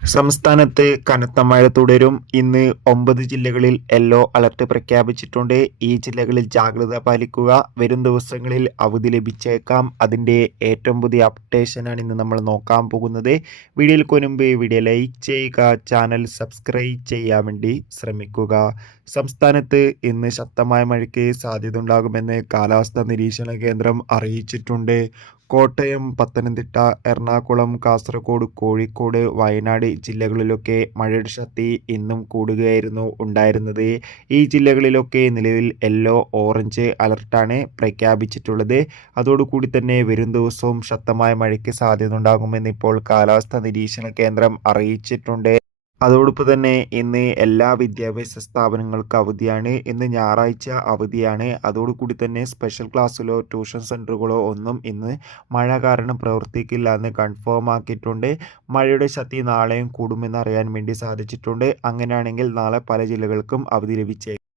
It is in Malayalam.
സംസ്ഥാനത്ത് കനത്ത മഴ തുടരും. ഇന്ന് 9 ജില്ലകളിൽ യെല്ലോ അലർട്ട് പ്രഖ്യാപിച്ചിട്ടുണ്ട്. ഈ ജില്ലകളിൽ ജാഗ്രത പാലിക്കുക. വരും ദിവസങ്ങളിൽ അവധി ലഭിച്ചേക്കാം. അതിൻ്റെ ഏറ്റവും പുതിയ അപ്ഡേഷനാണ് ഇന്ന് നമ്മൾ നോക്കാൻ പോകുന്നത്. വീഡിയോയിൽ മുൻപ് വീഡിയോ ലൈക്ക് ചെയ്യുക, ചാനൽ സബ്സ്ക്രൈബ് ചെയ്യാൻ വേണ്ടി ശ്രമിക്കുക. സംസ്ഥാനത്ത് ഇന്ന് ശക്തമായ മഴയ്ക്ക് സാധ്യതയുണ്ടാകുമെന്ന് കാലാവസ്ഥാ നിരീക്ഷണ കേന്ദ്രം അറിയിച്ചിട്ടുണ്ട്. കോട്ടയം, പത്തനംതിട്ട, എറണാകുളം, കാസർഗോഡ്, കോഴിക്കോട്, വയനാട് ജില്ലകളിലൊക്കെ മഴയുടെ ശക്തി ഇന്നും കൂടുകയായിരുന്നു ഉണ്ടായിരുന്നത്. ഈ ജില്ലകളിലൊക്കെ നിലവിൽ യെല്ലോ, ഓറഞ്ച് അലർട്ടാണ് പ്രഖ്യാപിച്ചിട്ടുള്ളത്. അതോടുകൂടി തന്നെ വരും ദിവസവും ശക്തമായ മഴയ്ക്ക് സാധ്യതയുണ്ടാകുമെന്ന് ഇപ്പോൾ കാലാവസ്ഥാ നിരീക്ഷണ കേന്ദ്രം അറിയിച്ചിട്ടുണ്ട്. അതോടൊപ്പം തന്നെ ഇന്ന് എല്ലാ വിദ്യാഭ്യാസ സ്ഥാപനങ്ങൾക്കും അവധിയാണ്. ഇന്ന് ഞായറാഴ്ച അവധിയാണ്. അതോടുകൂടി തന്നെ സ്പെഷ്യൽ ക്ലാസ്സിലോ ട്യൂഷൻ സെൻ്ററുകളോ ഒന്നും ഇന്ന് മഴ കാരണം പ്രവർത്തിക്കില്ല എന്ന് കൺഫേം ആക്കിയിട്ടുണ്ട്. മഴയുടെ ശക്തി നാളെയും കൂടുമെന്ന് അറിയാൻ വേണ്ടി സാധിച്ചിട്ടുണ്ട്. അങ്ങനെയാണെങ്കിൽ നാളെ പല ജില്ലകൾക്കും അവധി ലഭിച്ചേക്കും.